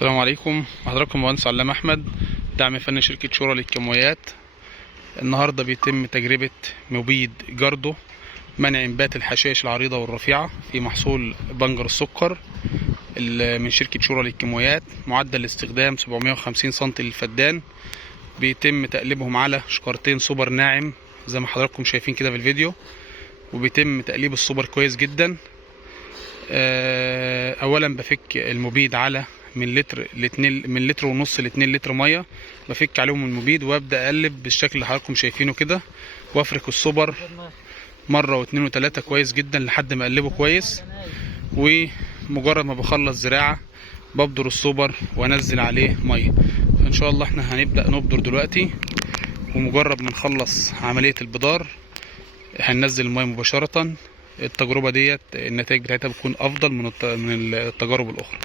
السلام عليكم، حضراتكم مهندس علام احمد، دعم فني شركه شورى للكيماويات. النهارده بيتم تجربه مبيد جاردو منع انبات الحشائش العريضه والرفيعه في محصول بنجر السكر من شركه شورى للكيماويات. معدل الاستخدام 750 سم للفدان. بيتم تقليبهم على شكارتين سوبر ناعم زي ما حضراتكم شايفين كده في الفيديو، وبيتم تقليب السوبر كويس جدا. اولا بفك المبيد على من لتر ونص ل2 لتر ميه، بفك عليهم المبيد وابدا اقلب بالشكل اللي حضراتكم شايفينه كده، وافرك السوبر مره واثنين وثلاثه كويس جدا لحد ما اقلبه كويس. ومجرد ما بخلص زراعه ببدر السوبر وانزل عليه ميه. ان شاء الله احنا هنبدا نبدر دلوقتي، ومجرد ما نخلص عمليه البدار هننزل الميه مباشره. التجربه ديت النتائج بتاعتها بتكون افضل من التجارب الاخرى.